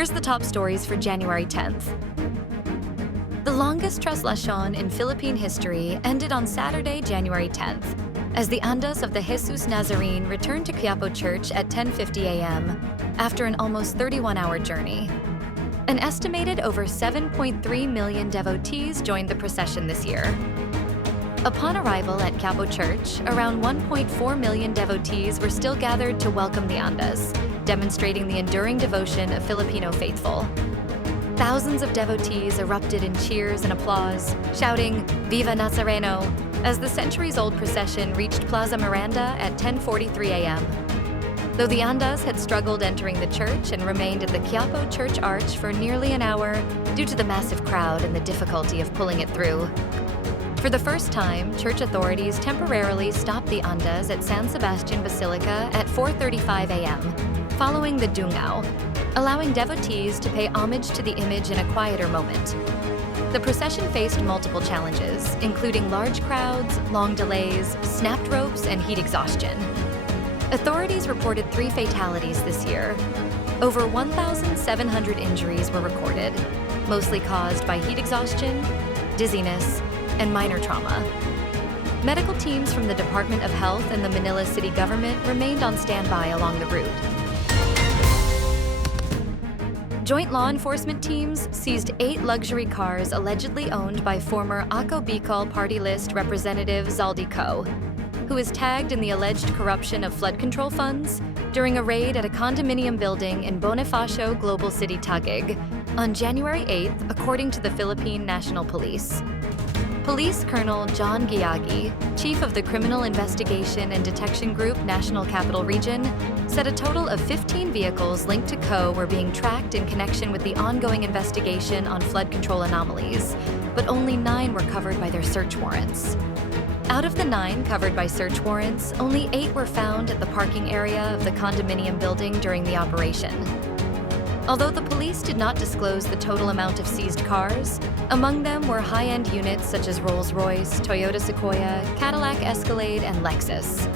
Here's the top stories for January 10th. The longest Traslacion in Philippine history ended on Saturday, January 10th, as the Andas of the Jesus Nazarene returned to Quiapo Church at 10:50 a.m. after an almost 31-hour journey. An estimated over 7.3 million devotees joined the procession this year. Upon arrival at Quiapo Church, around 1.4 million devotees were still gathered to welcome the Andas, demonstrating the enduring devotion of Filipino faithful. Thousands of devotees erupted in cheers and applause, shouting, "Viva Nazareno!" as the centuries-old procession reached Plaza Miranda at 10:43 a.m. Though the Andas had struggled entering the church and remained at the Quiapo Church Arch for nearly an hour due to the massive crowd and the difficulty of pulling it through. For the first time, church authorities temporarily stopped the Andas at San Sebastian Basilica at 4:35 a.m., following the Dungao, allowing devotees to pay homage to the image in a quieter moment. The procession faced multiple challenges, including large crowds, long delays, snapped ropes, and heat exhaustion. Authorities reported 3 fatalities this year. Over 1,700 injuries were recorded, mostly caused by heat exhaustion, dizziness, and minor trauma. Medical teams from the Department of Health and the Manila city government remained on standby along the route. Joint law enforcement teams seized 8 luxury cars allegedly owned by former Ako Bicol party list representative Zaldy Co, who is tagged in the alleged corruption of flood control funds during a raid at a condominium building in Bonifacio Global City, Taguig, on January 8th, according to the Philippine National Police. Police Colonel John Giagi, chief of the Criminal Investigation and Detection Group National Capital Region, said a total of 15 vehicles linked to Co were being tracked in connection with the ongoing investigation on flood control anomalies, but only 9 were covered by their search warrants. Out of the 9 covered by search warrants, only 8 were found at the parking area of the condominium building during the operation. Although the police did not disclose the total amount of seized cars, among them were high-end units such as Rolls-Royce, Toyota Sequoia, Cadillac Escalade, and Lexus.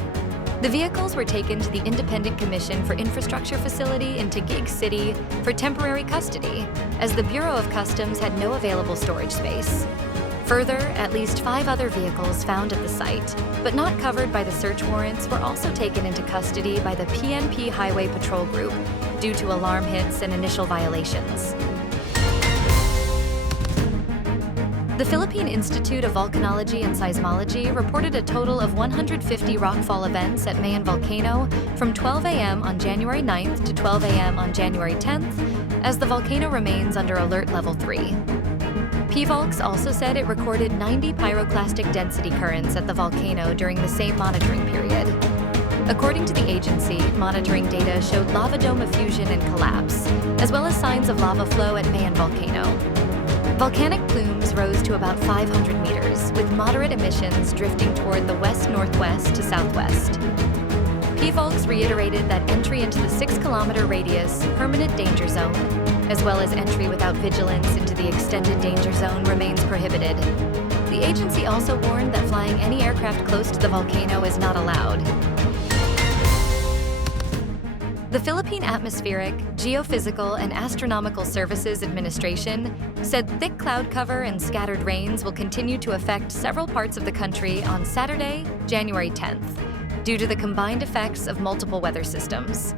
The vehicles were taken to the Independent Commission for Infrastructure facility in Taguig City for temporary custody, as the Bureau of Customs had no available storage space. Further, at least 5 other vehicles found at the site, but not covered by the search warrants, were also taken into custody by the PNP Highway Patrol Group due to alarm hits and initial violations. The Philippine Institute of Volcanology and Seismology reported a total of 150 rockfall events at Mayon Volcano from 12 a.m. on January 9th to 12 a.m. on January 10th, as the volcano remains under Alert Level 3. Phivolcs also said it recorded 90 pyroclastic density currents at the volcano during the same monitoring period. According to the agency, monitoring data showed lava dome effusion and collapse, as well as signs of lava flow at Mayon Volcano. Volcanic plumes rose to about 500 meters, with moderate emissions drifting toward the west-northwest to southwest. Phivolcs reiterated that entry into the 6-kilometer radius permanent danger zone, as well as entry without vigilance into the extended danger zone, remains prohibited. The agency also warned that flying any aircraft close to the volcano is not allowed. The Philippine Atmospheric, Geophysical, and Astronomical Services Administration said thick cloud cover and scattered rains will continue to affect several parts of the country on Saturday, January 10th, due to the combined effects of multiple weather systems.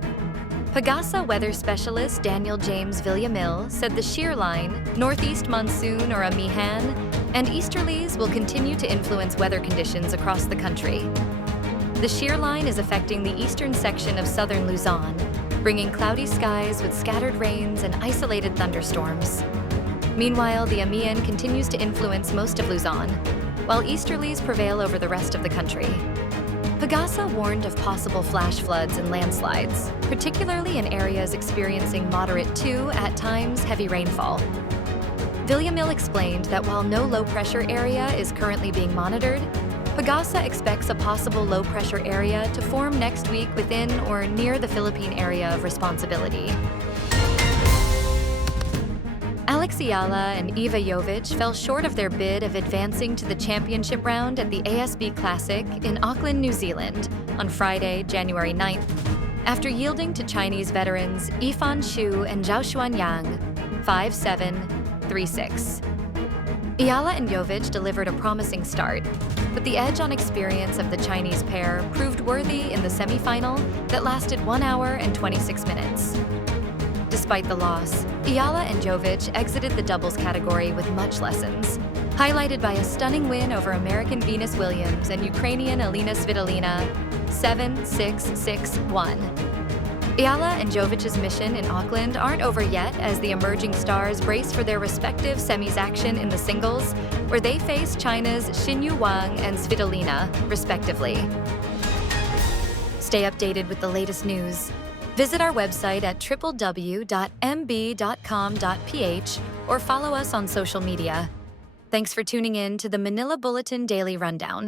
PAGASA weather specialist Daniel James Villamil said the shear line, northeast monsoon or amihan, and easterlies will continue to influence weather conditions across the country. The shear line is affecting the eastern section of southern Luzon, bringing cloudy skies with scattered rains and isolated thunderstorms. Meanwhile, the amihan continues to influence most of Luzon, while easterlies prevail over the rest of the country. PAGASA warned of possible flash floods and landslides, particularly in areas experiencing moderate to, at times, heavy rainfall. Villamil explained that while no low-pressure area is currently being monitored, PAGASA expects a possible low-pressure area to form next week within or near the Philippine area of responsibility. Eala and Jovic fell short of their bid of advancing to the championship round at the ASB Classic in Auckland, New Zealand on Friday, January 9th, after yielding to Chinese veterans Yifan Xu and Zhaoshuan Yang 5-7, 3-6. Eala and Jovic delivered a promising start, but the edge on experience of the Chinese pair proved worthy in the semifinal that lasted 1 hour and 26 minutes. Despite the loss, Eala and Jovic exited the doubles category with much lessons, highlighted by a stunning win over American Venus Williams and Ukrainian Elena Svitolina 7-6-6-1. Eala and Jovic's mission in Auckland aren't over yet as the emerging stars brace for their respective semis action in the singles, where they face China's Xinyu Wang and Svitolina, respectively. Stay updated with the latest news. Visit our website at www.mb.com.ph or follow us on social media. Thanks for tuning in to the Manila Bulletin Daily Rundown.